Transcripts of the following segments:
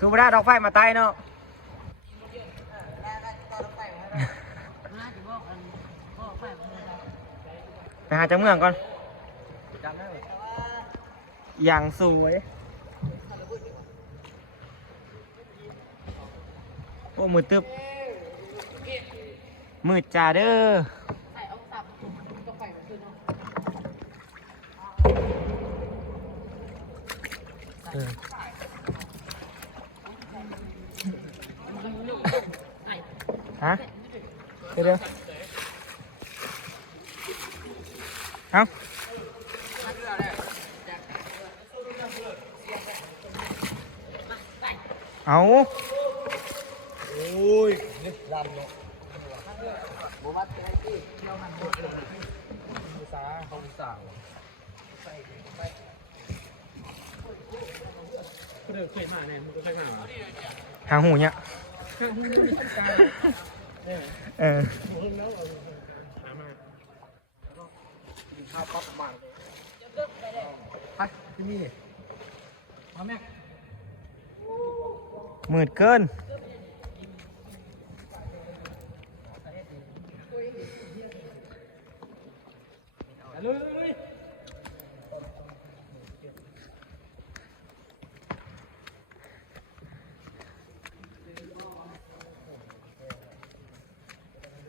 สูบได้ดอกไฟมาตายเนาะไปหาจังเมืองก่อนอย่างสวยโอ้มืดตึ๊บมืดจ่าเด้อฮะเดี๋ยวเอาเอาโอ้ยนึกดำเนาะบัวมัดไอ้ที่เราหันหมดเลยมือซ้ายเขามือสั่งก็เดินเคยมาเนี่ยมันก็เคยมาหางหูเนี่ยเออข้าวปั๊บมาไปที่นี่มาแม่มืดเกิน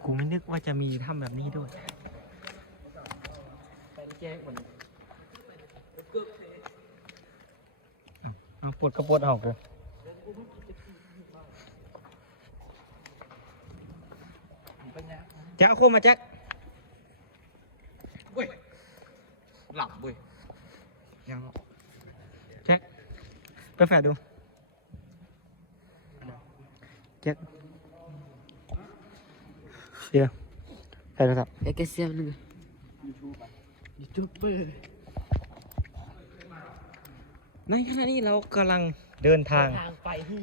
กูไม่นึกว่าจะมีถ้ำแบบนี้ด้วยเอาปวดกระปวดออกเลยจะเอาโคมมาแจ็คเว้ยหลับเว้ยยังแจ็คไปแฝดดูแจ็คเดี๋ยวใส่โทรศัพท์É que esse ano. YouTube ในขณะนี้เรากำลังเดินทาง ไปที่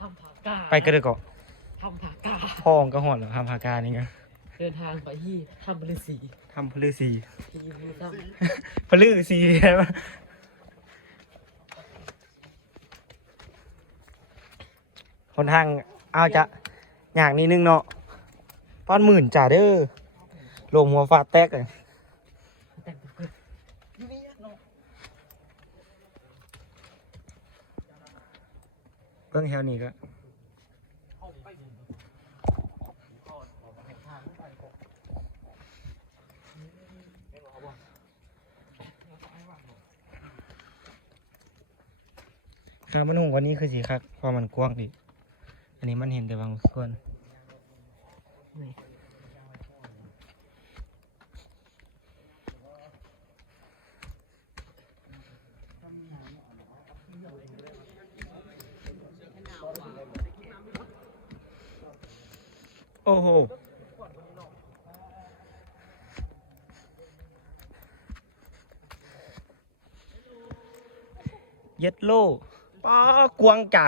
ทำผากา ไปกระเดือกเกาะ ทำผากา พองกระหอนเหรอทำพาการนี่ไง เดินทางไปที่ทำบริสี ทำพลือสี ที่ยูทัม พลือสีใช่ปะคนทางเอาจะอย่างนี้นึงเนาะตอน10,000จ่าเด้อลงหัวฟาดแตกเลยเรื่องแถวนี้ก็ครับมันหุ่งกว่านี้คือสีครับเพราะมันกว้างดิอันนี้มันเห็นแต่บางส่วนโอ้โหเย็ดโล่ป้ากวางจ่า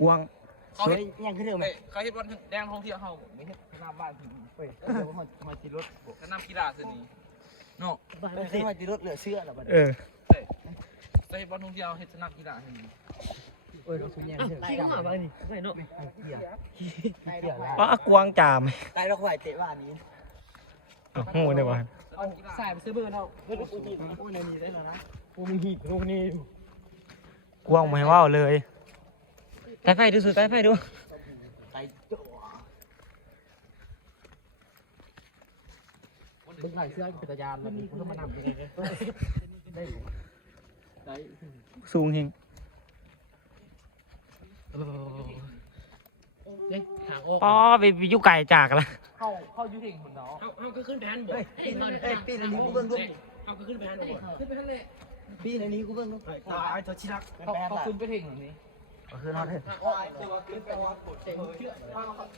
กวางสวยยังขึ้นเรื่องไหมเขาเห็นวันแดงท่องเที่ยวเขาไม่เห็นหน้าบ้านถึงเฮ้ยมาตีรถถ้าน้ำกีฬาสินี่เนาะไม่มาตีรถเหลือเชื่อหรอบ้านใส่บอลท่องเที่ยวเห็นสนามกีฬาสินี่เออเราคุยยังไงก็มาไปนี่ไปเนาะป้ากวางจ่าไหม ได้เราควายเตะบ้านนี้ โอ้โหเดี๋ยววัน เอาสายไปซื้อเบอร์เราเบอร์ปูหีบปูในนี้ได้แล้วนะปูมีหีบปูนี่ กวางไม่ว่าวเลยใต้ไฟดูสุดใต้ไฟดูใส่จ่อบึ้งไหลเสื้อเป็นตะยานแบบนี้เขาต้องมานำยังไงได้สูงหิงเนี่ยหางออก ป้อไปยุไก่จากละเข้ายุติคนเนาะเขาก็ขึ้นแผนบ่ปีนอันนี้กูเบิ่งดูเขาก็ขึ้นแผนบ่ขึ้นแผนเลย ปีนอันนี้กูเบิ่งดูตายตัวชิลักเขาขึ้นไปถึงแบบนี้ คือเราเนี่ย ขึ้นไปว่าปวดเจ็บเชื่อ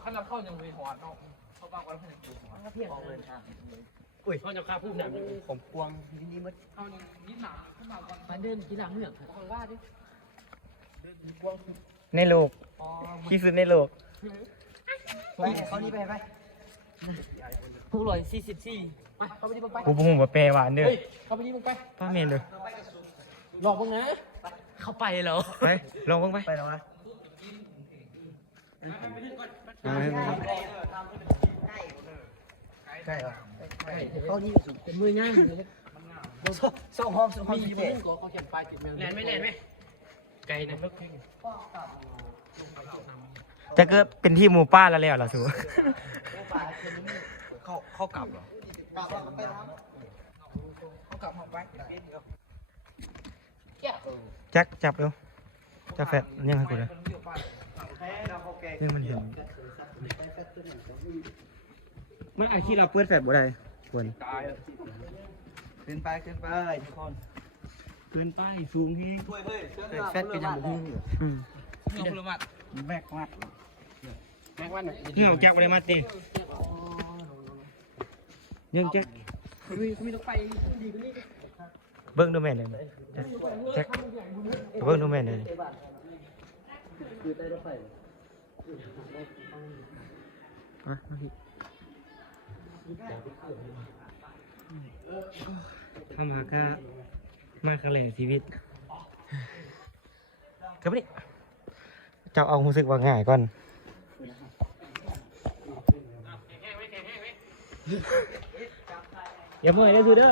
ขนาดเข้ายังมีหัวเนาะเขาบางวันเขายังดูหัวเขาเพี้ยนเลยอุ้ยเขาจะฆ่าผู้นำผมกวงนี่มันเขานิดหนาขึ้นมาก่อนมาเดินกีฬาเมืองเขาว่าดิ ในโลกที่สุดในโลก เขานี่ไปผู้ลอย44ไปเข้าไปนี่มึงไป กูบ่ฮู้ว่าแปลว่าอันเด้อ เฮ้ยเข้าไปนี่มึงไป ป้าแม่นเด้อ หลอกมึงนะเข้าไปแล้ว ไปลองเบิ่งไป ไปแล้ววะ เอาให้มัน ใกล้เหรอเขานี่เป็นมือย่างส่งห้องมีอยู่เขาเขียนป้ายติดเมืองแลนไหมไกลนะ จะเกิดเป็นที่หมู่ป้าแล้วล่ะสู เข้ากลับเหรอเขากลับมาไป แจ็คจับเร็วจับแฟดยังให้กูเลยยังมันเห็นมันไอ้ที่เราเปิดแฟดบ่ได้ควร ขึ้นไปทุกคน ขึ้นไปสูงที่ แฟตก็ยังบ่ฮู้ เงาพลมัด แบกวัดน่ะ เงาแจ็คบ่ได้มาติยังแจ็ค มีต้องไปดีกว่านี้ เบิ้งดูแม่นเลยแจ็คเบิ้งดูแม่นเลย คือได้รถไฟ มาพี่ทำหาก็มาครั้งแรกในชีวิตครับนี่เจ้าเอารู้สึกว่าง่ายก่อนอย่าเมื่อยได้อซูเด้อ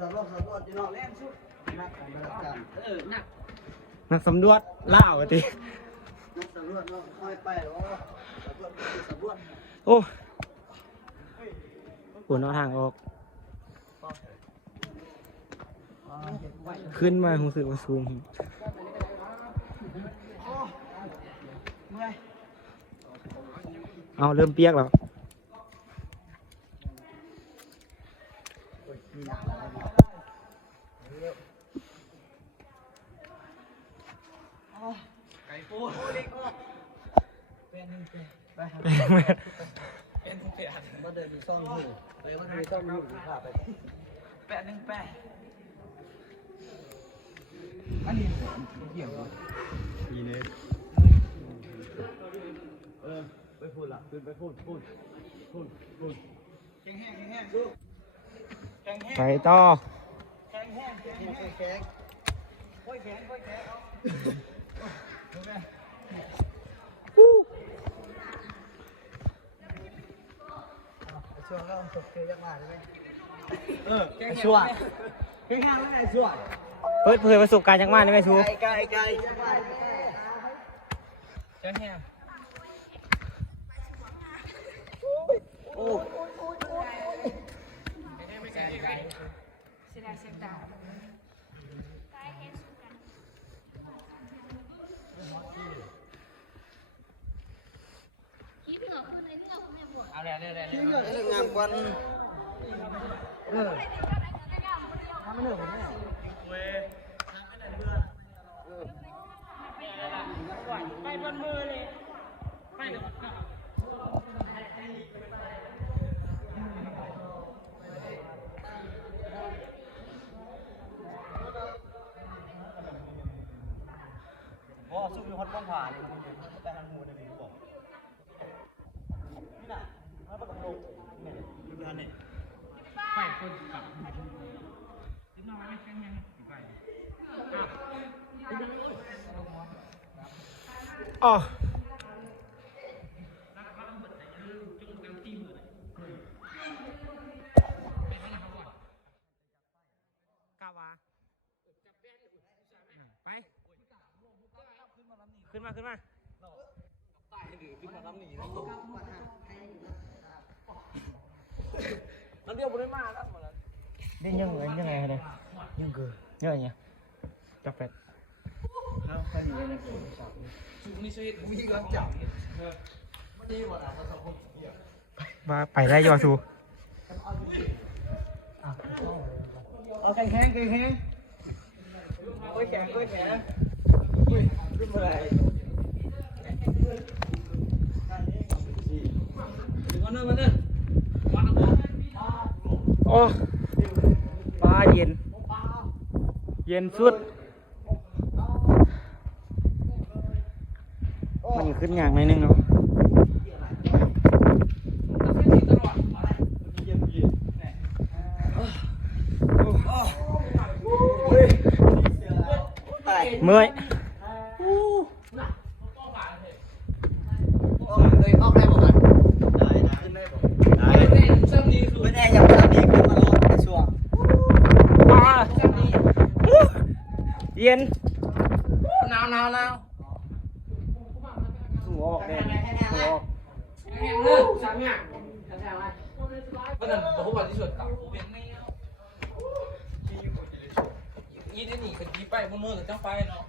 สำรวจอยู่นอกแล่นสุดนักนักสำรวจล่าวติ นักสำรวจเนาะค่อยไปหรอสำรวจ โอ้ปวดนอทางออก ขึ้นมารู้สึกว่าสูงเอาเริ่มเปียกแล้วไก่ปูเป็นผู้เปียก มาเดินซ่องหูไปมาเดินซ่องหูพาไป แปะอันนี้เหี้ย นี่เลย ไปพูดละขึ้นไปพูดแข็งแห้งลูก ไปต่อ แข็งค่อยแข็งเอาช่วงก็ตกเกยยังมาใช่ไหมช่วงแข็งแล้วไงช่วง เปิดเผยประสบการณ์จากมากได้ไหมชู ไกล แจ้งแห้ง Será sentado. Khi ngọc con này ngọc mẹ buồn. เอาแล้ว ที่เรื่องงามกว่าทำไม่เหนื่อยผมแม่ อ๋อสู้อยู่ฮอตบ้องผ่านแต่ทันมูนเลยบอกนี่น่ะมันประกอบลงนี่ดูทันนี่ ไปคนกลับจิ้มน้องไม่แข็งยังไป อ๋อไปขึ้นมาขึ้นมาล้ำหนีแล้วมันเดียวบริมาแล้วมาแล้ว นี่ยังไงเนี่ยยังเกือยังไงเนี่ยจับแฟด สุนี่ชีวิตวิ่งแล้วจับ มาไปได้ยอสู เอาแข็งค่อยแข็งขึ้นมาเลย มาเนิ่มวันละ โอ้ปลาเย็นสุดมันขึ้นอย่างหน่อยนึงเนาะ เมื่อย เลยออกได้บ่กันได้ขึ้นได้บ่ได้ไม่ได้อย่างซ้ำนี้ขึ้นมาลงในช่วง เย็น หนาว หัวออกแดงหัวออก วันนั้นผมวันที่สุดกับผมเป็นไม่ยี่ได้หนีคดีไปเมื่อกับเจ้าไปเนาะ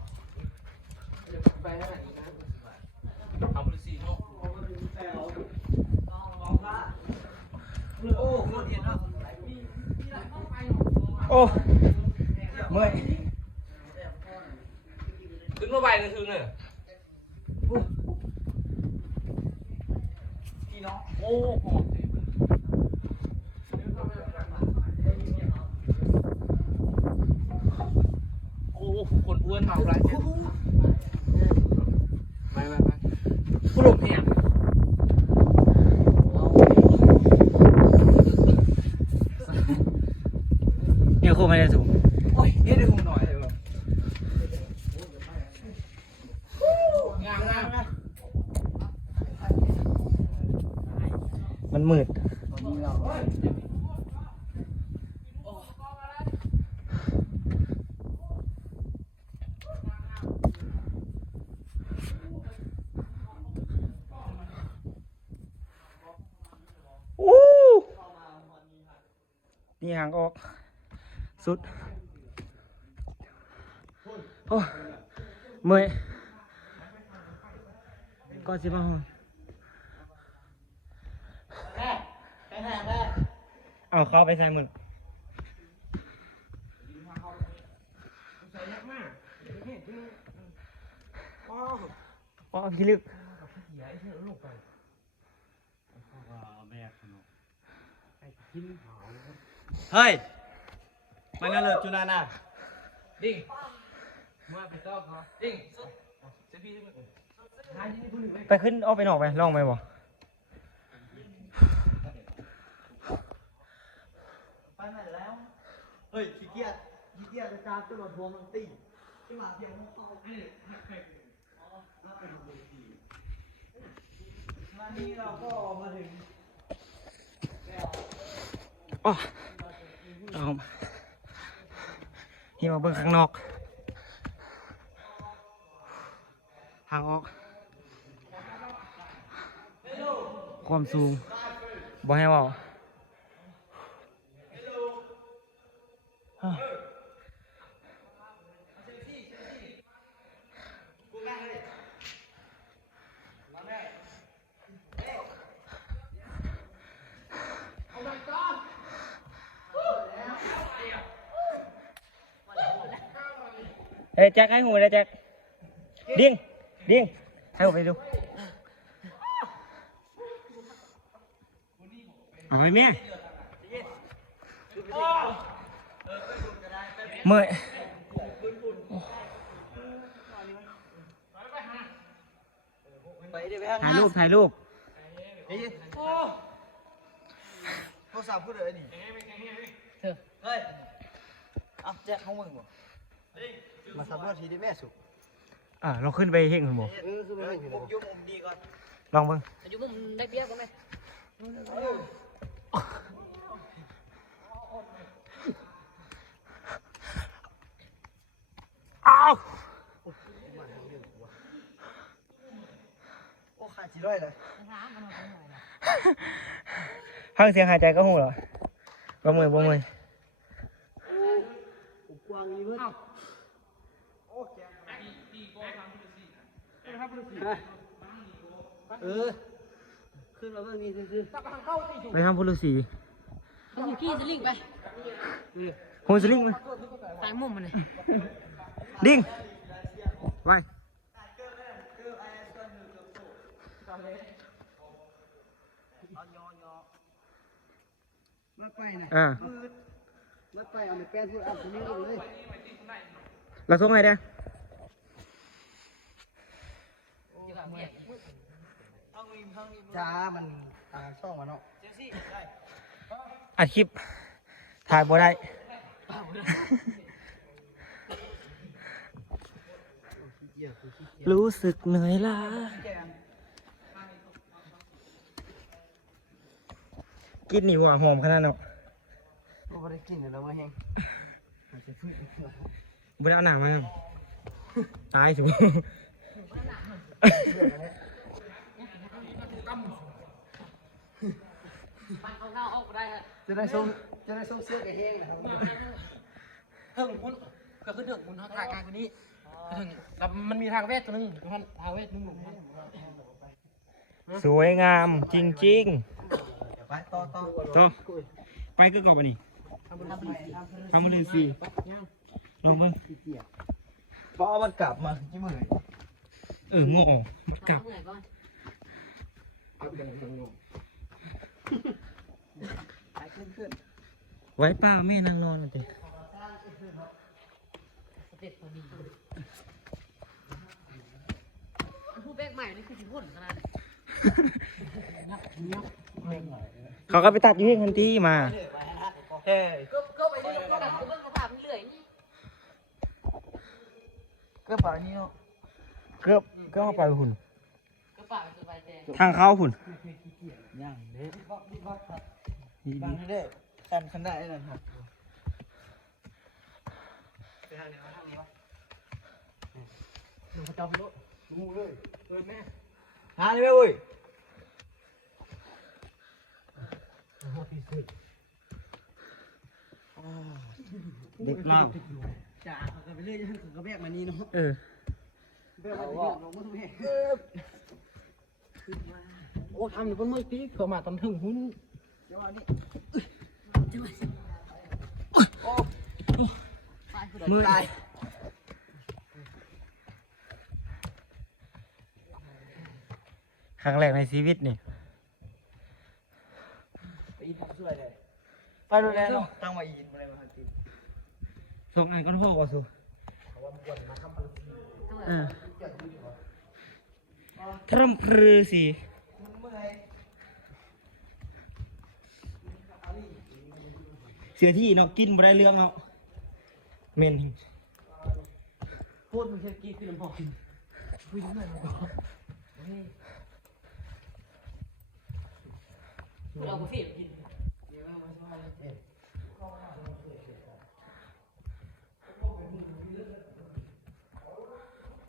ไปเท่าไหร่นะทำบริษัทเนาะโอ้เมื่อย ขึ้นมาใบนึงคือเนี่ยพี่น้องโอ้โหคนอ้วนเมาไรเนี่ยไปผู้หลงเนี่ยเนี่ยคู่ไม่ได้สูง โอ้ยเอ๊ะดูหน่อยเลยว่ะงาม มันมืดนี่หางออกสุดโอ้เมื่อยก็สิมาห้องเอาเข้าไปใส่มืออ๋อพี่ลึกเฮ้ยมันน่าเลิศจุนาน่ะ ดิ่งมาไปต่อเขาดิ่งเซฟี ไปขึ้นเอาไปหนอกไปลองไปบ่ ไปไหนแล้วเฮ้ยขี้เกียจจะการตัวทวงมันตีที่มาเพียงเข้ามานี่เราก็มาถึง อ๋อเอาที่มาเบิ่งข้างนอกทางออกความสูงบ่ให้เว่าเฮ้ยแจ็คให้หูเลยแจ็คดิ้งให้หูไปดูเอาไปเมียเมื่อยถ่ายรูปโทรศัพท์พูดเลยนี่เฮ้ยเอาแจ็คของมึงบ่มาสำรวจทีได้แม่สุเราขึ้นไปเฮงคุณบ่คือไปเห็นผมยุ่งดีก่อน ลองเบิ่ง อยู่มุมได้เบี้ยก่อนไหม อ้าว โอ้ขาดจีร้อยเลย ฟังเสียงหายใจก็หูเหรอบ่มือ กวางนี้เว้ยขึ้นมาเบื้องนี้คือ ไปทำพุทธศี เอาหูขี้สลิงไป โฮสลิงมา ตายมุมมันเลย ดิ้งไป มาไปนะ มาไปเอาไปแป้งพูดเอาตรงนี้เลย เราส่งไงเด้ จ้ามันช่องมันเนาะ อัดคลิปถ่ายบ่ได้ รู้สึกเหนื่อยล้ากินนี่หวานหอมขนาดเนาะ ก็ไม่ได้กินแล้วมาแห้ง บ่ได้เอาหนังมาตายสิ มันเอาหน้าออกได้ฮะ จะได้ส่งเสื้อกับแห้งนะครับ ถึงคุณก็คือถึงคุณทางการคนนี้ถึงแล้วมันมีทางเวทตัวนึงทางเวทนึง สวยงามจริง ไปต่อ ๆต่อไปก็กอบอันนี้ทำมาเลยสิลองเบิ่ง พอมันกลับมาที่มือ โง่มันกลับ เหนื่อยก่อน ไว้ป้าแม่นั่งนอนเลย สเต็ปพอดีผู้แบกใหม่นี่คือสิพ่นขนาด เขาก็ไปตัดอยู่ที่คันที่มา เฮ้ ก็ไปที่ก็แบบมันสภาพมันเหนื่อยนี่ ก็ป่านี้เนาะ เกือบเข้าไปหุ่น ก็ปากสบายใจ ทางเข้าหุ่น ย่างเด็ดบางทีเด้กันขันได้นั่นครับไปทางไหนมาทางนี้วะดูประจำรถงูเลยแม่หาเลยแม่เว้ยเด็กเล่า จ่าเขาก็ไปเรื่อยเขาก็แบกมานี่เนาะ เออ แบกมาที่นี่ลงมาทุกแห่ง โอ้ทำอยู่บนมือตีเข้ามาตอนถึงหุ้น เดี๋ยวอันนี้ มือ ตายครั้งแรกในชีวิตนี่ ไปอีกทำช่วยเลยไปดูแลเนาะตั้งมาอีกอะไรมาทันที ส่งงานก้อนพ่อก่อนสูทรมพรือสิเสียที่เนาะกินบ่ได้เรื่องเอาเมน พูดมึงแค่กี้ขึ้นลำพอง เราก็ฟิบกิน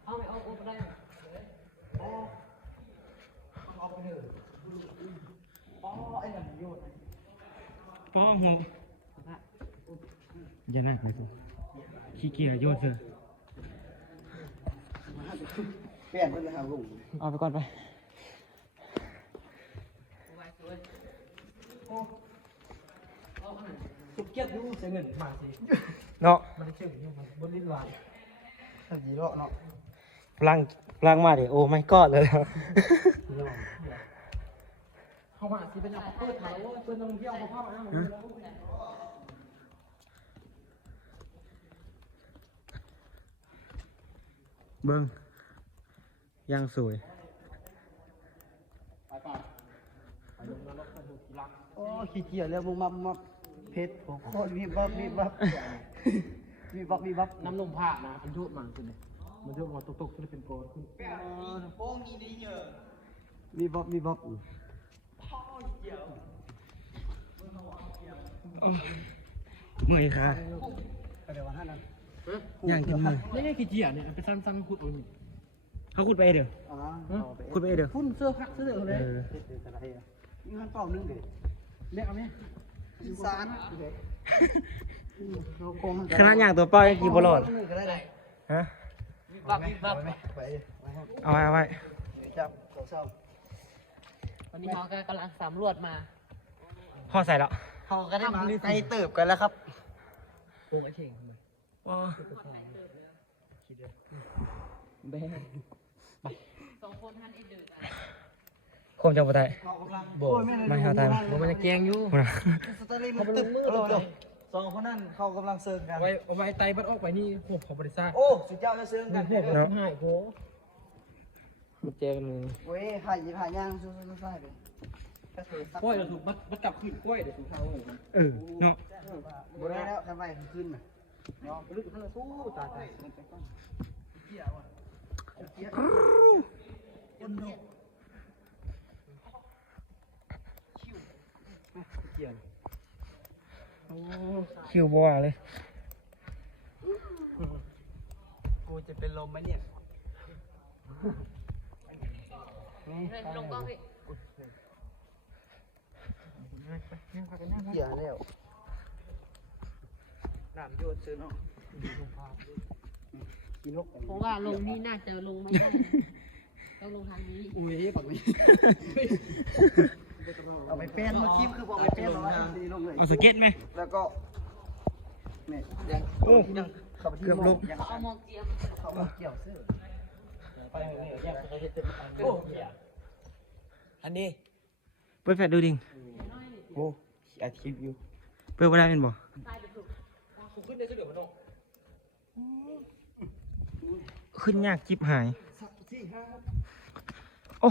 เอาไปเอาไปได้ ป้อหัวอย่าหนักเลยสิขี้เกียจโยนเถอะ เปลี่ยนไปเลยครับลุง เอาไปก่อนไป สุกเกียรติรู้เสียเงินมาสิ เนาะ มันได้เชื่ออยู่บนลิ้นวาน สักกี่รอบเนาะ พลังมาดิโอ้ไม่กอดเลยแล้ว เข้ามาสิเป็นอย่างเปิดมาโอ้ยเปิดนักท่องเที่ยวเข้ามา เบิ้งยังสวย โอ้ขี้เกียจแล้วมึงมาเพชรผมโคตรวิบวับวิบวับวิบวับวิบวับ น้ำนมผ้านะมันยุดมันขึ้นเลยมันยุดมาตกๆขึ้นเป็นโกนขึ้น โป้งนี่ดีเยอะวิบวับวิบวับ เมื่อยค่ะ เดี๋ยววันนั้น อย่างที่มือ แล้วยังกี่เจียเนี่ยไปซ้ำๆขุดเอาอยู่ เขาขุดไปเดี๋ยว อ๋อ ขุดไปเดี๋ยว พุ่นเสื้อพักเสื้อเลย นี่มันเป่านึงเด็ก เรียกเอาไหม อีสานเด็ก ขนาดอย่างตัวเป้ายังกี่บอลอด ก็ได้เลย ฮะ วิบวับวิบวับ ไป เอาไว้เอาไว้ จับเศร้า วันนี้เขาก็กำลังสำรวจมา พ่อใส่แล้ว เขาก็ได้มาไปเติบกันแล้วครับ โอ้ยเข่ง ว้า แบ่ สองคนท่านเอ็ดเดือด คงจะบ่ได้ โอ้ย ไม่เข้าใจ มันจะแกงอยู่ พุ่นน่ะ สตอรี่มันตึบสองคนนั้นเขากำลังเซิร์ฟกัน ไว้ไตบัดออกไปนี่โหของบริษัท โอ้สุดยอดจะเซิร์ฟกัน เนาะหายโหมันแจกันเลย เว้ยหายย่างสู้ๆๆเลยก็คือก ล้วยเราถูกบัดจับขึ้นกล้วยเดี๋ยวถูกเท้า เนาะ บ่ได้แล้วทำไมขึ้นน่ะ เนาะลึกเท่าสู้ตาย คิวบัวเลย กูจะเป็นลมไหมเนี่ย ลงกล้องพี่ เหี้ยแล้วน้ำโยนซื้อเนาะกินนก เพราะว่าลงนี่น่าจะลงไม่ได้นะต้องลงทางนี้ อุ้ยปักนี้เอาไปเป็นเมื่อกี้คือบอกไปเป็นแล้วดีลงเลย เอาสเก็ตไหม แล้วก็เนี่ยยัง โอ้ ยังเข้าไปที่ เกือบลง ยัง เอามองเกียร์ เข้ามาเกี่ยวซื้อไปเลยยังไปเฮ็ดตึก โอ้ อันนี้ เปิดแฟลชดูดิง โอ้อาทิตย์อยู่ เปิดบ่ได้เป็นบ่ กูขึ้นได้สุดเดี๋ยวมันต้อง ขึ้นยากจิบหายโอ้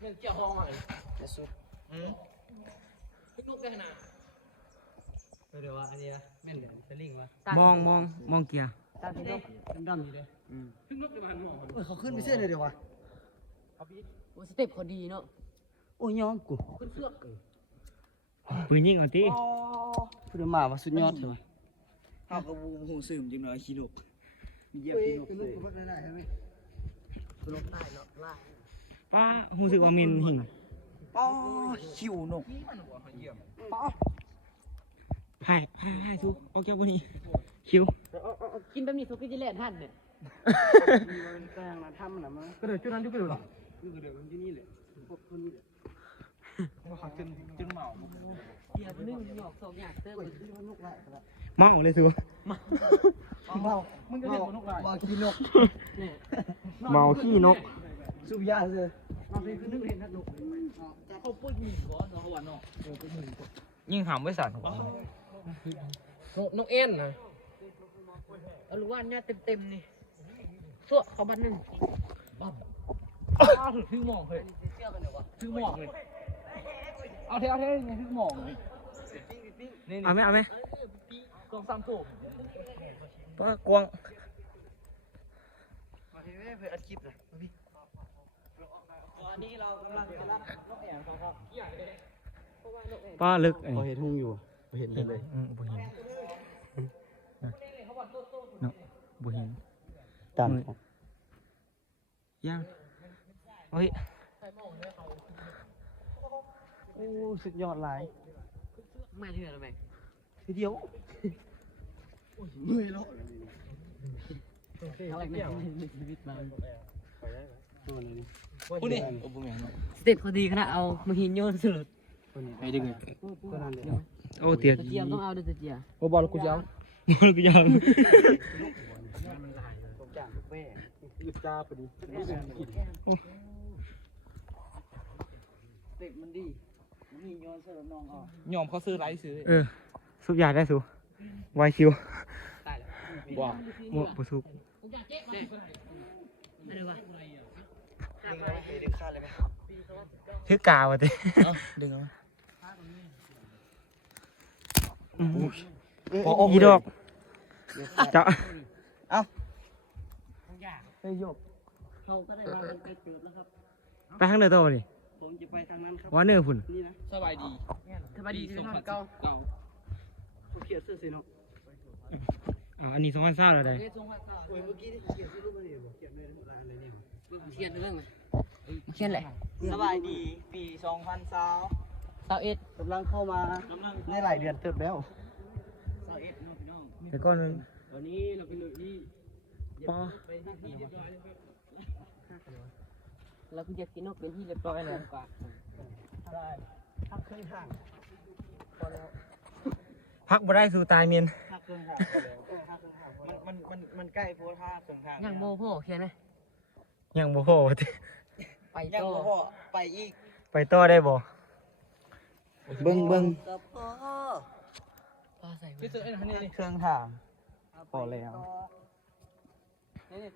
เรื่องเกี่ยวห้องอะไร จะสุด ลูกได้ขนาด เดี๋ยวว่าอันนี้แม่นเดี๋ยวสลิงวะ มองเกียร์ ตามพี่นก ดำอยู่เลย ขึ้นลูกได้มาหมอ เขาขึ้นไปเสื้อเลยเดี๋ยววะ โอ้สเต็ปเขาดีเนาะ โอ้ยยอมกู ขึ้นเชือก ปืนยิงเอาติ พูดมาว่าสุดยอดเลยเขาก็หูซึมจริงเลยขี้นกมีเยี่ยมขี้นกเลยได้ใช่ไหมขี้นกได้เนาะล่า ป้ารู้สึกว่ามินหิง ป้อคิวนก ให้ทุกโอเคบ่นี่คิว กินแบบนี้สุกี้จะแล่นทันเนี่ย มันแกงนะทำนะมั้ง ก็เดี๋ยวจุดนั้นจุดก็เดี๋ยวหรอ นี่ก็เดี๋ยวมันที่นี่แหละพวกคนนี้แหละ มาขับจนเมา เดี๋ยวนึงหยอกสองอย่างเติม นกไล่ เมาเลยสิวะ เมามึงก็เห็นนกไล่เมาขี้นก เมาขี้นก สูบยาเลย เราเป็นคือนึกเห็นนักนก เขาปุ้ยหมีก้อนเนาะเขาวันเนาะ ยิงหามไว้สั่น นกเอ็นนะ เอารู้ว่าเนี่ยเต็มนี่สั่วเขาบ้านหนึ่ง อ้าวถือหมอกเลยถือหมอกเลยเอาเท่ยังถือหมอกเลยนี่ เอาไหม กองซ้ำตัว ป้ากวาง มาที่เพื่ออัดคลิปเลยพี่ตอนนี้เรากำลังจะรับนกแอ่นครับ ป้าลึกอัน เขา นี้ เห็นทุ่งอยู่เห็นเลย บ่เห็นเนาะบ่เห็น ตัน ย่างเฮ้ย โอ้สุดยอดหลาย ไม่เชื่อหรอแม่ ทีเดียวเมื่อยแล้ว อะไรเนี่ยชีวิตมา ตัวนี้ ผู้นี่โอ้บุ้มยัง สเต็ปเขาดีขนาดเอามาหินโยนสุด ไม่ดึงเลย ตัวนั้นเลย โอ้เตีย ตะเกียบต้องเอาด้วยตะเกียบ โอ้บอลกูจะเอา กูยอม ตกจานตกแม่หยุดจ้าพอดีเด็กมันดีมันมีโยนเสื้อน้องอ๋อย อมเขาซื้อไลท์ซื้อ สุบยาได้สุไวคิว ว้า หมดบ่สุก อะไรวะ ดึงข้าเลยไหม ถือกาวอ่ะติ ดึงเอา อีดอกจะ เฮ้ยโยก เขาก็ได้มาไปเกิดแล้วครับ ไปทางเดินต่อดิ ผมจะไปทางนั้นครับ ว่าเนื้อพุ่น นี่นะ สบายดี สบายดีที่ทำเก่า เก่า ผมเขียนเสื้อสีน้อง อันนี้2,000ซ่าแล้วได้ เรียกทรงว่า โอ้ยเมื่อกี้นี่เขียนชื่อรูปอะไรบอกเขียนไม่ได้หมดอะไรเนี่ย เขียนเรื่องไหมเขียนแหละ สบายดีปี2020 21 กำลังเข้ามาในหลายเดือนเติบแล้ว แต่ก่อนนึง วันนี้เราไปเลยที่ ป้า เราคือจะกินนกเป็นที่เรียบร้อยแล้ว ได้พักเครื่องทางพอแล้ว พักบ่ได้สู่ตายเมียน พักเครื่องทางพอแล้วพักเครื่องทางมันใกล้โพธาเครื่องทาง ยังโมโหเขียนไหม ยังบ่พอติ ไป ยัง ต่อ บ่พอไปอีก ไปต่อได้บ่ เบิ่งก็พอ ปลาใส่ ที่ซื้อไอ้นี่นี่ เครื่องทางพอแล้ว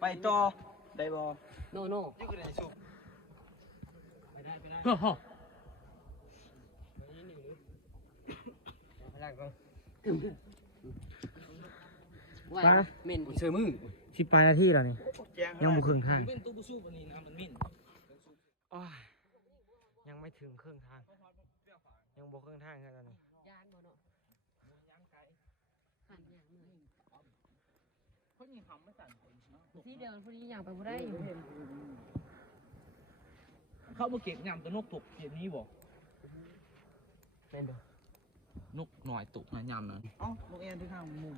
ไปต่อได้บ่ โน่โน่ นี่คือไหนสุก ฮ่าฮ่า ว่าเม่น เชื่อมือ 18 นาทีแล้วนี่ยังบ่ครึ่งทาง เป็นตู้บุซูอันนี้นะมันมิ่น โอ้ยยังไม่ถึงครึ่งทางยังบ่ครึ่งทางแค่ตอนนี้ ยานบ่เนาะ ย่างไกล หันอย่างมือ เขายิงหำไม่สั่นคนเนาะ ที่เดียวพอดีอย่างไปบ่ได้อยู่ เขามาเก็บยำตัวนกตกเก็บนี้บอก เป็นบ่ นกหน่อยตกนะยำนะ เอ้าลูกเอ็นที่ข้างมุม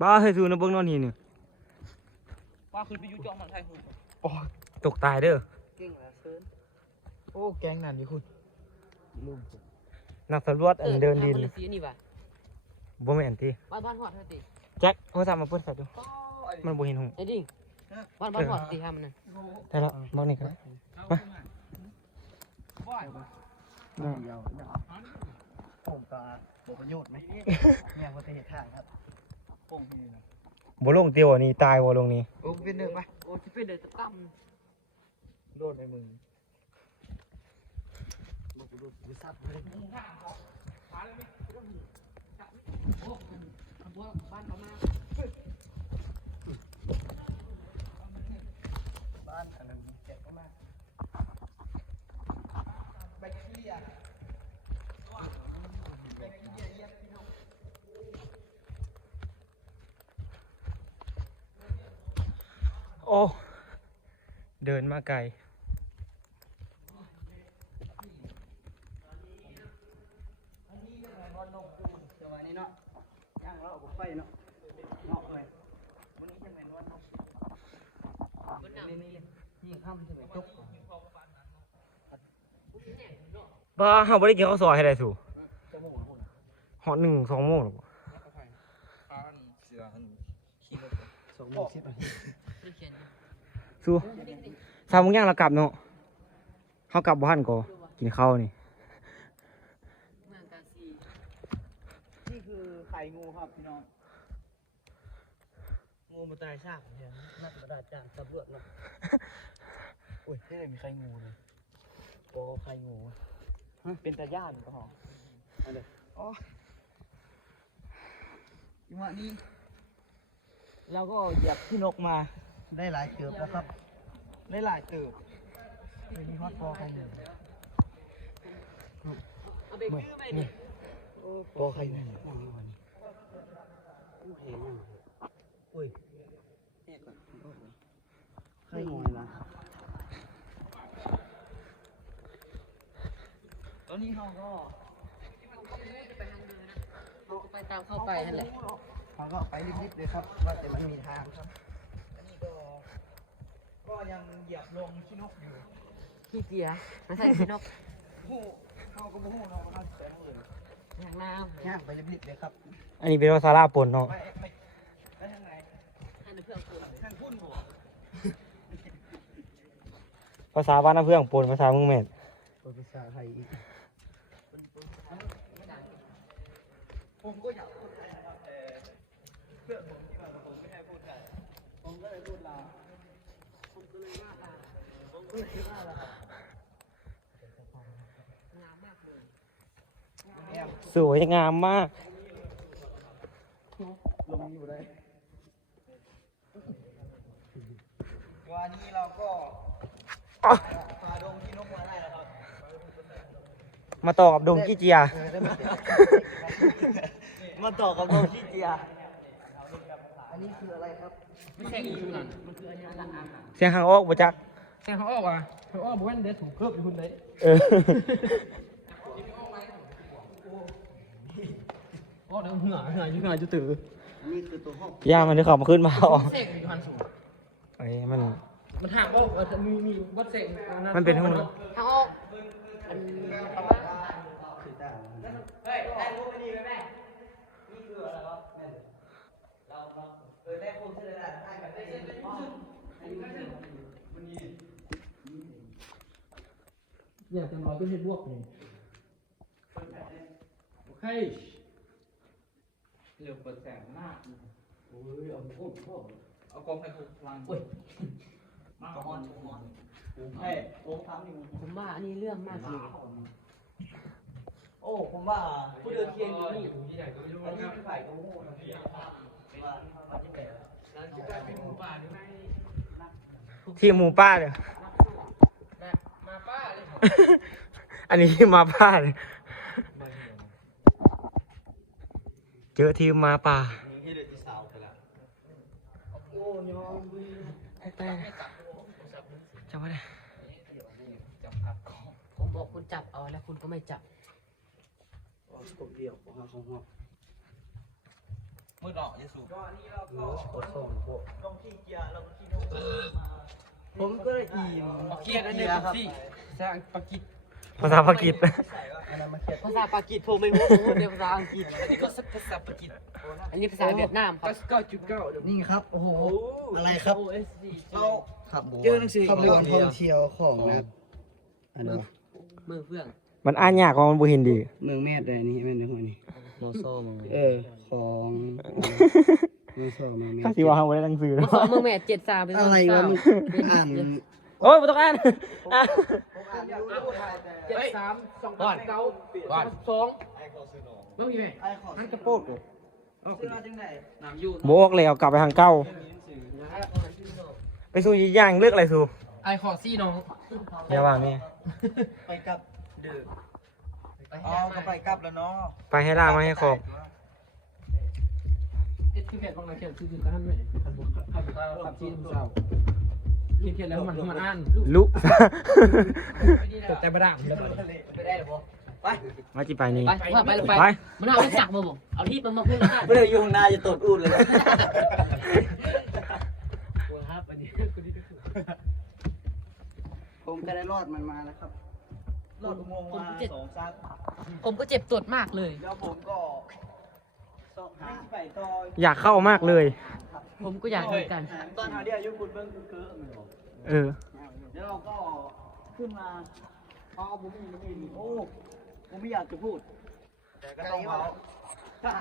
บ้าเฮ้ยสูนะเบิ่งนอนนี่นี่ ว่าขึ้นไปยุจอมันไทยหุ่น ตกตายเด้อ เก่งแล้วเซิร์น โอ้แกงนั่นดิคุณ ลืม นักสำรวจอันเดินดิน สีนี่ว่ะ บ่แม่นติ บ้านหอดเท่าติ แจ็คโทรศัพท์มาเปิดใส่ดูมันบ่เห็นหง ไอ้ดิ่งบ้านหอดติทำนั่น ได้แล้วมองนี่ครับ ว่าย ยาว ผมตาบประโยชน์ไหมเนี่ยว่าจะเห็นทางครับโป่งที่นี่นะ บ่ลงเตียวอันนี้ตายบ่ลงนี่ โอ้เป็นเด้อไป โอ้ที่ไปเดินตะกั่ม โดนในมือ ดูซับเลย บ้านเขามา บ้านอันนั้นแกะก็มากแบคทีเรียเยียบพี่น้อง โอ้เดินมาไกล เดี๋ยววันนี้เนาะย่างเราเอาไฟเนาะเนาะเลยวันนี้จะเป็นวันเนาะนี่ยิงข้ามใช่ไหมจุก บ้าเฮาบ่ได้กินข้าวซอยให้ได้สู จะโมงแล้ว ฮอด1 2โมงแล้วบ่ ปานเสือขี่รถ 2:10 นาที เขียน สู้3โมงยังเรากลับเนาะเฮากลับบ่ทันก็กินข้าวนี่ เมืองกาซี นี่คือไข่งูครับพี่น้องงูมาตายซากเนี่ยนักประดาษจารย์สำรวจเนาะโอ้ยที่ไหนมีไข่งูเลยโอ้ไข่งูเป็นตาย่านก็หออะไรอ๋อจังหวะนี้เราก็เหยียบพี่นกมาได้หลายเติบแล้วครับ ได้หลายเติบมีฮอตพอไข่งู เอาเบเกอร์ไปดิ พอไข่งูอุ้ยไข่งูละตอนนี้เราก็ ไปทางเดินนะเราจะไปตามเข้าไปนั่นแหละ เราก็ไปรีบๆเลยครับว่าแต่มันมีทางครับอันนี้ก็ยังเหยียบลงขี้นกอยู่ ขี้เกียจไม่ใช่พี่นก หูเขาก็บ่หูเนาะว่าเขาสิไปทางอื่น อย่างน้ ย่างไปรีบๆเลยครับ อันนี้เป็นว่าซาลาปนเนาะ ไปทางไหน ำให้เพื่อนคุณ ทางพุ่นบ่ ภาษาบ้านน้ำเพื่องปนภาษาเมืองแม่น เป็นภาษาไทยอีกผมก็อยากพูดไทยนะครับแต่เพื่อนผมที่มากับผมไม่ให้พูดไทยผมก็เลยพูดลาวผมก็เลยว่าลาวผมก็เลยว่าลาวครับ งามมากเลย แอม สวยงามมาก ลงอยู่ได้วันนี้เราก็พาดงที่นกมาได้แล้วครับ มาต่อกับดงกี้เจีย มาต่อกับโดชิเจียอันนี้คืออะไรครับ ไม่ใช่อีกนั่นมันคืออันนี้อาหาร เสียงหางออกบ่จัก แต่เขาออกอ่ะเขาออกบ้านเด็ดถูกเคลือบอยู่คนไหน เออ ออกเดี๋ยวเหงื่อจะตื่น อันนี้คือตัวห้อง ย่ามันได้ขับมาขึ้นมาออก เสกอยู่พันสูง เอ้ยมัน มันห่างออกมีวัดเสก มันเป็นห้อง ทางออกอันประมาณ คือตา เฮ้ยได้รู้ไปดีไหมแม่ นี่คืออะไรครับแม่เราได้คนเชื่อได้ให้แบบได้เส้นเป็นห้องอันนี้คือมันยืน อยากจะนอนก็เห็นบวกนี่โอเคเร็วเปิดแสงมากโอ้ยเอาโคตรเอากองไฟคุกพลังเว้ยมา ประ ก่ มา อน ณเฮ้ยโอ้ทำนี่ ผมว่าอันนี้เรื่องมากเลย โอ้ โอ้ผมว่าผู้เดินเคียงอยู่นี่อันนี้เป็นฝ่ายโอ้โหนะพี่ว่าที่แปดเป็นหมูป่าหรือไม่ ทีมหมูป่าเนี่ย มาป้าเลย อันนี้ทีมหมาป่าเลยเจอทีมหมาป่า นี่เดินที่เสาไปแล้ว แต่จำไม่ได้ ผมบอกคุณจับเอาแล้วคุณก็ไม่จับ กบเดียวของเขาห้อง มือดอกจะสูบ ผมก็เลยอิ่ม เกียร์นั่นเองสิสร้างปากิจ ภาษาปากีส ภาษาปากีสผมไม่รู้เรียกภาษาอังกฤษ อันนี้ก็ภาษาปากิจ อันนี้ภาษาเวียดนามครับ 9.9 นี่ครับ โอ้โห อะไรครับ เราขับ เจอหนังสือขบวนท่องเที่ยวของนะอันนั้น เมืองเฟื่อง มันอ่านยากกว่ามันบ่เห็นดี เมืองแม่ดเลยนี่แม่นหัวนี่ โมโซ่มึง ของเมืองโซ่เมืองแม่ ข้าสิว่าเฮาบ่ได้หนังสือ เมื่อสองเมืองแม่73เป็น อะไรวะมึงอ่าน โอ้ยบ่ต้องอ่านอ่ะ 73 2 9 2เมื่อกี้ไหมนั่นกระโปรงน้ำยู บ่ออกแล้วกลับไปทางเก่าไปสู่อีกอย่างเลือกอะไรสู่ ไอขอซี่น้อง อย่าว่าแม่ ไปกับเดืออ๋อก็ไปกับแล้วเนาะ ไปให้ล่ามาให้ขอบ ที่เขียนของเราเขียนคือกันไหมขับซีน้ำเศร้าเขียนแล้วมันอ่าน ลุ แต่บดามเลย ไปได้หรือเปล่า ไป มาจิไปนี่ ไปไปไป ไป มันเอาไปจักมาบอกเอาที่มันมาพูดนะครับ ไม่ได้อยู่ข้างหน้าจะตดอูดเลย ครับอันนี้ ผมก็ได้รอดมันมาแล้วครับ รถอุโมงค์มา2 ซัก ผมก็เจ็บตรวจมากเลย แล้วผมก็สอบหาไปต่อ อยากเข้ามากเลย ผมก็อยากเหมือนกัน ตอนหาเดียวยุคุณเบิ้งคือมันบอก เออ แล้วเราก็ขึ้นมาพอผมมีโอ้ผมไม่อยากจะพูด แต่ก็ต้องเมาใช่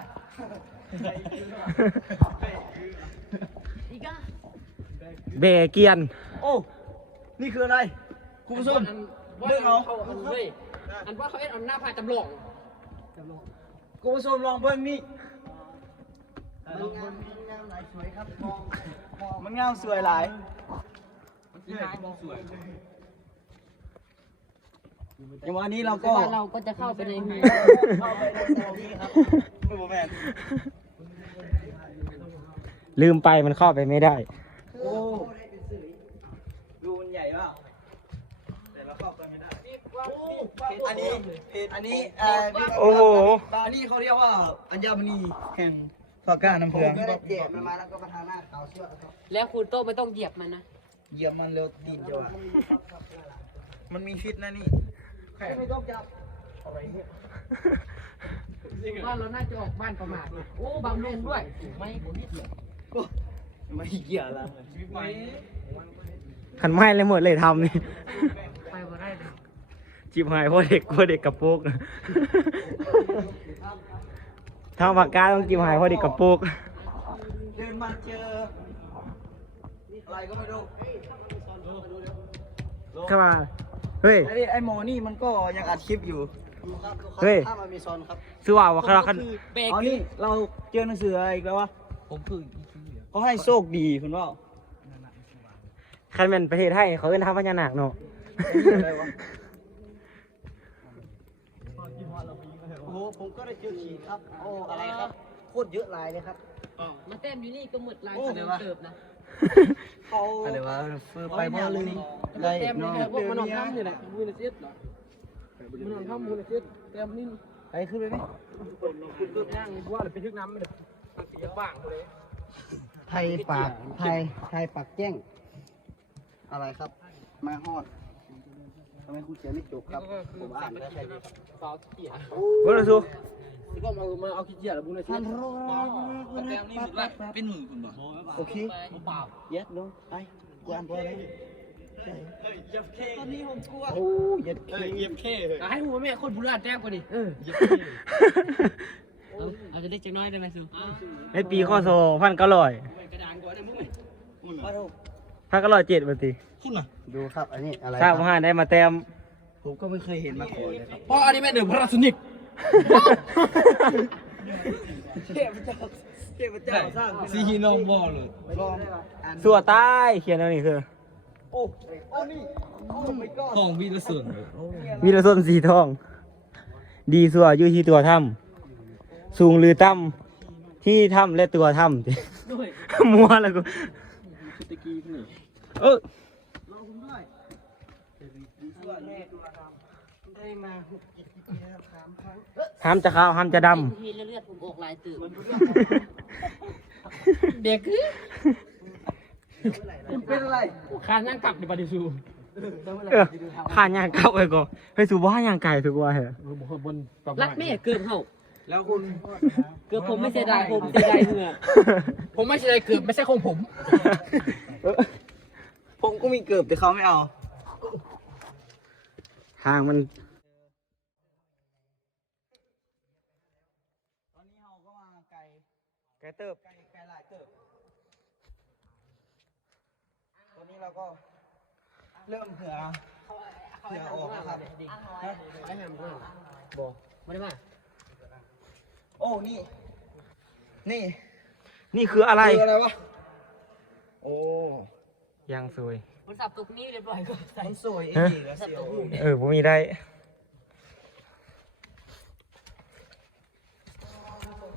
อีกอ่ะ เบเกียน โอ้ นี่คืออะไร คุณผู้ชม เรื่องเขาเลยอันว่าเขาเอ็ดเอาหน้าพาจำลอง คุณผู้ชมลองเบิ้งนี่ มันงามหลายสวยครับมอง มันงามสวยหลาย ที่นายมองสวย อย่างวันนี้เราก็ ว่าเราก็จะเข้าไปในเมือง เข้าไปในโซนนี้ครับโอ้แมน ลืมไปมันเข้าไปไม่ได้ โอ้ดูมันใหญ่เปล่าแต่เราเข้าไปไม่ได้อันนี้โอ้โห บาร์นี่เขาเรียกว่าอัญมณีแห่งฝากก้าน้ำ ผม เพือง ก็ได้เจ็บมันมาแล้วก็ประทานหน้าขาวเสื้อครับ แล้วคุณโต้ไม่ต้องเหยียบมันนะ เหยียบมันเร็วดีจังวะมันมีฟิตนะนี่ไม่ต้องจับ ว่าเราน่าจะออกบ้านประมาทนะโอ้บางลงด้วยไม่ผมไม่เหยียบ ไม่เกี่ยวแล้ว ขันไม้เลยหมดเลยทำนี่ ไปบ่ได้เลย จีบหายเพราะเด็กกระโปกนะทางปากกาต้องจีบหายเพราะเด็กกระโปก เดินมาเจออะไรก็ไม่รู้ เข้ามาเฮ้ย ไอ้หมอนี่มันก็ยังอัดคลิปอยู่ ดูครับ เฮ้ย ถ้ามันมีซอนครับ ซื้อว่าว่าเขาคัน เบรก เอานี่เราเจอหนังสืออะไรอีกแล้ววะ ผมคือ เขาให้โชคดีคุณว่า คันเป็นประเทศไทยเขาเอิ้นท้าพญานาคเนาะ อะไรวะ โอ้โหผมก็ได้เจอขีดครับโอ้อะไรครับโคตรเยอะลายเลยครับ มาแต้มอยู่นี่ก็หมดลายเติบนะ เขา อะไรวะฟื้นไปบ่ลืมได้ แต้ม น้ นี่ อง พวกมันนอนทำนี่แหละมูลนิธิเหรอมันนอนทำมูลนิธิแต้มนี่ ไปขึ้นไปไหม คุณย่างว่าไปทึกน้ำมันเลยสีบ้างเลย ไทยปากไทยปากแจ้ง อะไรครับ มาฮอดทำไมคุณเขียนไม่จบครับ ผมอ่านแล้วใช่ไหม สาวเกียร์ ว่าเราสู้ แล้วก็มาเอาขี้เกียร์มูลนิธิแต้มนี่ถือว่าเป็นมือคุณบ่ โอเคเย็ดลงไปกวนไปเลยตอนนี้ผมกลัวโอ้เย็ดเค ให้หัวแม่คนบุรุษแต้มกว่าดิ เอาจะได้จังน้อยได้ไหมซู ในปีข้อโซ1,900 กระดานกว่าเนี่ยมึงไง 1,907บาทติ ดูครับอันนี้อะไร ทราบว่าได้มาแต้ม ผมก็ไม่เคยเห็นมาก่อนเลยครับ เพราะอันนี้แม่เดือดพระราชนิก เทพเจ้าสร้าง ซีฮีน้องบอลเลย ลอง สัวใต้เขียนเอานี่คือ โอ้นี่โอ้ไม่ก็ ของวีรสุน วีรส้นสีทอง ดีสัวอยู่ที่ตัวถ้ำสูงหรือต่ำที่ถ้ำและตัวถ้ำมัวแล้วกูเออ ได้มากี่ปีแล้ว3 ครั้ง ห้ามจะขาวห้ามจะด ทีเลือดผมออกลายตื่น ำ เด็กคือ เป็นอะไร คานนั่งกลับในปฏิสู ผ่านยางเก่าไปก่อนไปสู่บ้านยางไก่ถูกว่าเหรอ รักแม่เกินเขา แล้วคุณ เกือบผมไม่เสียดายผมเสียดายเหงื่อผมไม่เสียดายเกือบไม่ใช่ของผม ผมก็มีเกือบแต่เขาไม่เอา ทางมัน ตอนนี้เราก็มาไกล ไก่เติบ ไกลหลายเติบตอนนี้เราก็เริ่มเหือออกนะครับ ไม่ได้มาบอกไม่ได้มา โอ้นี่ นี่คืออะไร คืออะไรวะ โอ้ ยางสวย มันสับตกนี้เรียบร้อยก็ใส่ มันสวยเองดีแล้วเสียว ผมมีได้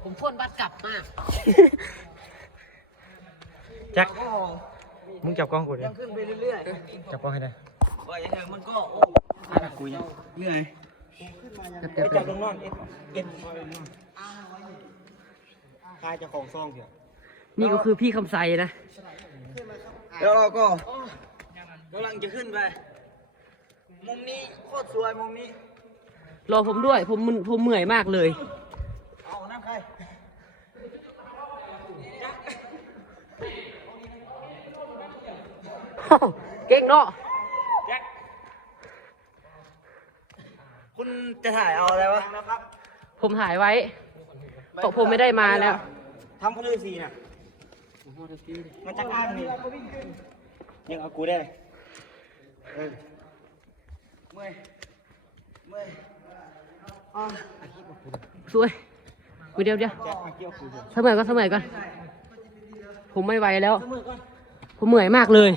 ผมพ่นบัตรกลับมาก แจ็ค ก็ มึงจับกล้องกูดิ ยังขึ้นไปเรื่อย จับกล้องให้ได้ ๆว่าอย่างไรมันก็โอ้กูยังเหนื่อย ไปจับลงนอนเอ็นคายจะของซองเถอะ นี่ก็คือพี่คำไซนะ แล้วเราก็กำลังจะขึ้นไป มุมนี้โคตรสวยมุมนี้ รอผมด้วยผมเหนื่อยมากเลย เอานั่งใคร เก่งเนาะ คุณจะถ่ายเอาอะไรวะ ผมถ่ายไว้เพราะผมไม่ได้มาแล้ว ทำพลือสีน่ะมันจะอ้างนี่ยังเอากูได้ เมื่อย สวยเดี๋ยว แจ็คมาเกี่ยวกูเถอะ เสมอก่อนผมไม่ไหวแล้ว ผมเหนื่อยมากเลย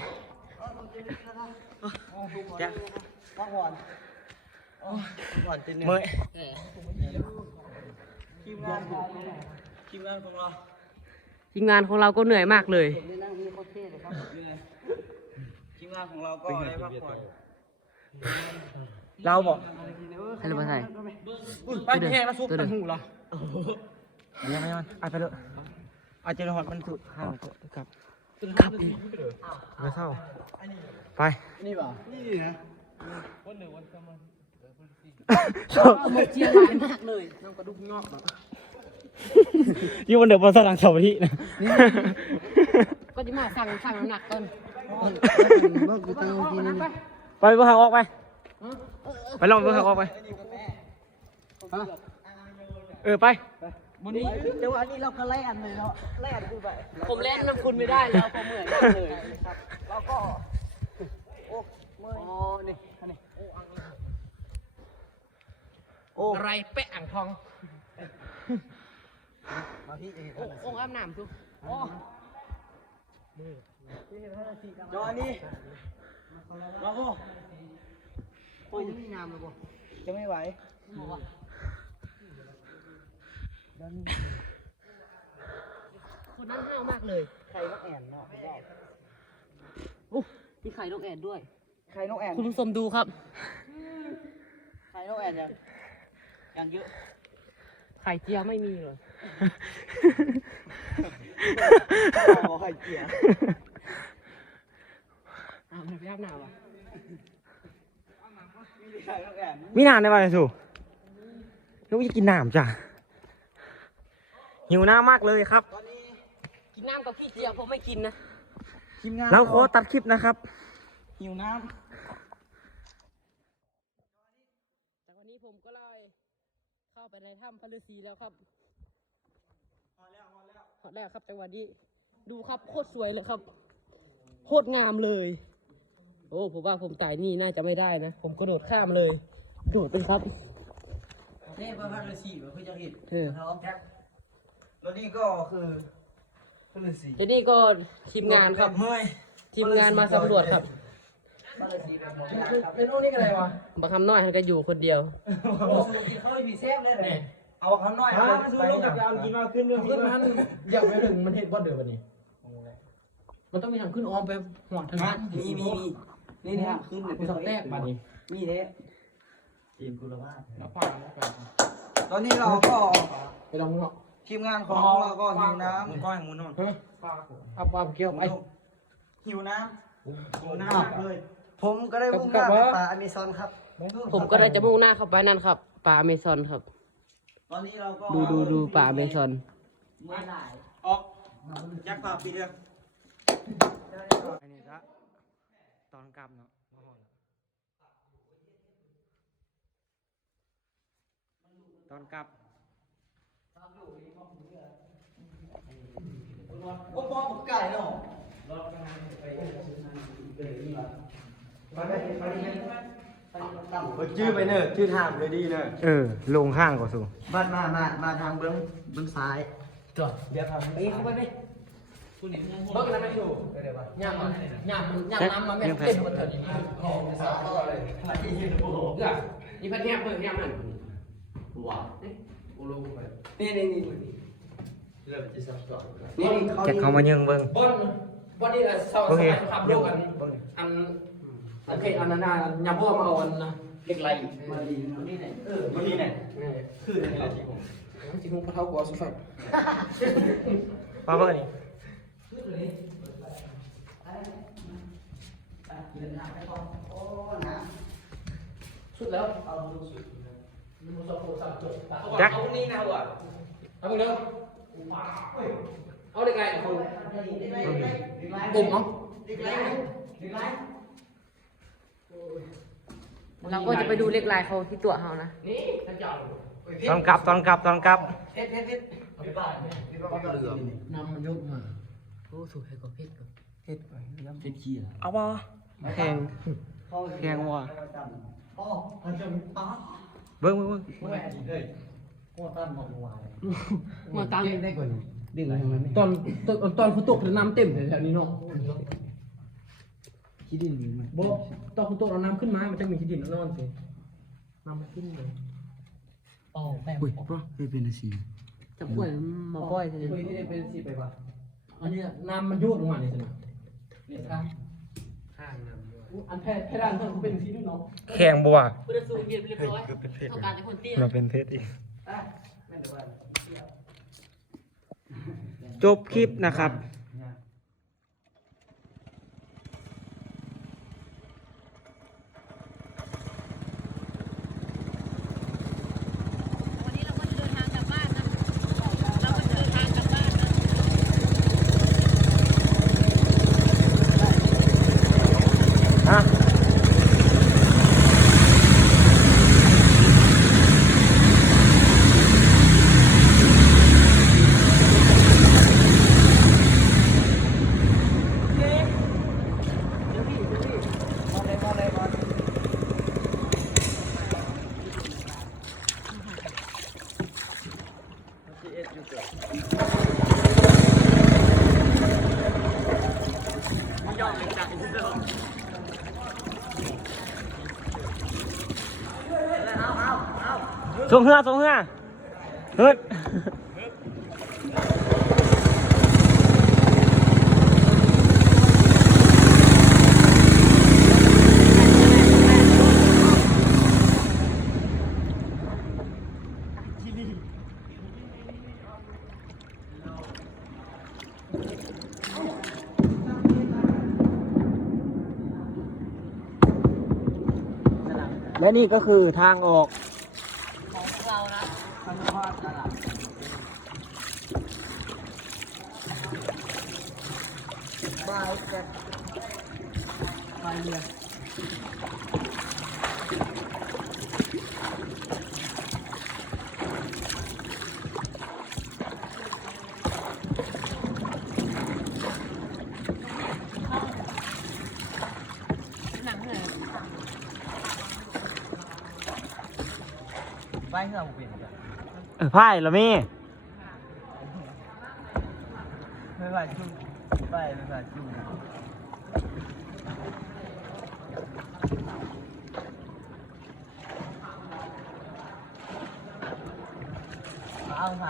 แจ็ค พักผ่อนผ่อนจริง เมื่อย ทีมงานของเรา ทีมงานของเราก็เหนื่อยมากเลย ทีมงานของเราก็ได้พักผ่อน เราบอก ให้เรามาถ่าย ไปแห้งแล้วซุปตันหูเหรอยังไม่มันเอาไปเลยอาจจะหอดมันสุดห่างกับไม่เศร้าไป นี่ป่ะนี่นะ มันเจียหลายมากเลย อยู่บนเดือบนสลังเสาที่นะ ก็จะมาสั่งน้ำหนักก่อน ว่ากูตั้งทีนึง ไปเบื้องหางออกไปไปลองเบื้องหางออกไปไป แต่ว่านี่เราก็แล่นเลยเนาะแล่นคือไป ผมเล่นน้ำคุณไม่ได้แล้วผมเหนื่อยมากเลย เราก็โอ้เมื่อย อ๋อนี่ โอ้ อะไรแปะอ่างทอง มาที่เอง โอ้อาบน้ำทุก จอนี้เราก็ โอ้ยจะมีน้ำหรือเปล่า จะไม่ไหว คนนั้นห้าวมากเลย ใครนกแอ่นเนาะ โอ้มีไข่นกแอ่นด้วย ใครนกแอ่น คุณผู้ชมดูครับ ใครนกแอ่นอย่างเยอะ ไข่เจียวไม่มีเลย ขอไข่เจียว อ้าวไม่ไปอาบน้ำอ่ะ มีใครนกแอ่น มีน้ำในบ้านเลยสูลูกจะกินน้ำจ้ะหิวน้ำมากเลยครับ ตอนนี้ กินน้ำกับพี่เจียวผมไม่กินนะ ทีมงาน เราขอตัดคลิปนะครับ หิวน้ แต่วันนี้ผมก็เลยเข้าไปในถ้ำพระฤาษีแล้วครับพอแล้วครับจังหวะนี้ดูครับโคตรสวยเลยครับโคตรงามเลย โอ้ผมว่าผมตายนี่น่าจะไม่ได้นะ ผมกระโดดข้ามเลย โดดไปครับ เทพพระฤาษีมันคือจะเห็น แล้วนี่ก็คือพฤษี เดี๋ยวนี้ก็ทีมงานครับ เมื่อย ทีมงานมาสำรวจครับ เป็นโน่นนี่อะไรวะ บางคำน้อยมันก็อยู่คนเดียว กินข้าวไม่มีแซ่บเลย เอาคำน้อย มาสู้ลงจากยาวกินมาขึ้นเรื่องขึ้นมันอยากไปถึงมันเห็นบอสเดือวันนี้มันต้องมีทางขึ้นอ้อมไปห่วงทางนั้น มีนี่ทางขึ้น กูสับแรกมานี่ มีเด้ทีมกุลวาส แล้วพาไป ตอนนี้เราก็ ไปลองเนาะ ทีมงานของเราก็หิวน้ำก้อยหมูนอน เอาปลาเกี่ยวไป หิวน้ำเลยผมก็ได้มุ่งหน้าไปป่าอเมซอนครับ ผมก็ได้จะมุ่งหน้าเข้าไปนั่นครับป่าอเมซอนครับ ตอนนี้เราก็ ดูป่าอเมซอน ไม่ได้ ออกยักษ์ป่าปีเดือน อันนี้ละตอนกลับเนาะตอนกลับ ผมมองผมไก่เนาะชื่อไปเนอะชื่อทางเลยดีเนอะ ลงข้างก่อนสู มาทางเบื้องซ้าย เดี๋ยวทำ ไปเข้าไปไป เบิกน้ำมันอยู่ย่างน้ำมันแม่เต็มหมดเถิดนี่พันแทบเบิกย่างมันว้าวนี่ จะเข้ามายิงเบิ้ง บอนนี่แหละสภาพโลกอันเคยอันนั้นยาพ่อมาเอาอันนะเล็กไร มาดีนี่ไหน วันนี้เนี่ยคืออะไรที่ผม จริงๆพระเท้ากว่าสุด ปลาเบิ้งนี่ สุดแล้ว จัก เอานี่นะวะเอามึงเร็วเอาเล็กไรเอาปุ่มเอาเราก็จะไปดูเล็กลายเขาที่ตัวเขานะ ตอนกลับ เพชร น้ำมันยกมาโอ้ถูกให้กับเพชรกับ เพชรขี้ เอาบ่แพงว่ะ อ๋อมันจะอ๋อ เบิ้ง หัวตั้นหมดวาย มาตัง ได้กว่านี้ดึงอะไรมัน ตอนฝนตกน้ำเต็มแถวนี้เนาะ ขี้ดินมีมั้ย บอกตอนฝนตกเอาน้ำขึ้นมามันจะมีที่ดินแล้วนอนสิน้ำมันขึ้นเลย อ๋อแม่อุ้ยเพราะเป็นอาชีพ จับกล้วยมาปล่อยสิ คุยที่ได้เป็นอาชีพไปป่ะ อันนี้น้ำมันโยดลงมาเลยสินะ นี่ครับข้างน้ำด้วย อันแพร่ด้านเพิ่มเป็นสีด้วยเนาะ แข็งบ่วะ เพื่อสูงเรียบร้อยต้องการให้คนเตี้ย เราเป็นเพชรอีก ไม่ได้ว่า จบคลิปนะครับ วันนี้เราก็จะเดินทางกลับบ้านนะ เราก็จะเดินทางกลับบ้านนะ ฮะ ส่งเหือเฮ้ยและนี่ก็คือทางออก ของเรานะ บายแกบายเรือ หนังเหรอ ไปที่เราเป็น ไพ่ละมี่ ไม่ว่าจุ่มไปไม่ว่าจุ่มเอามา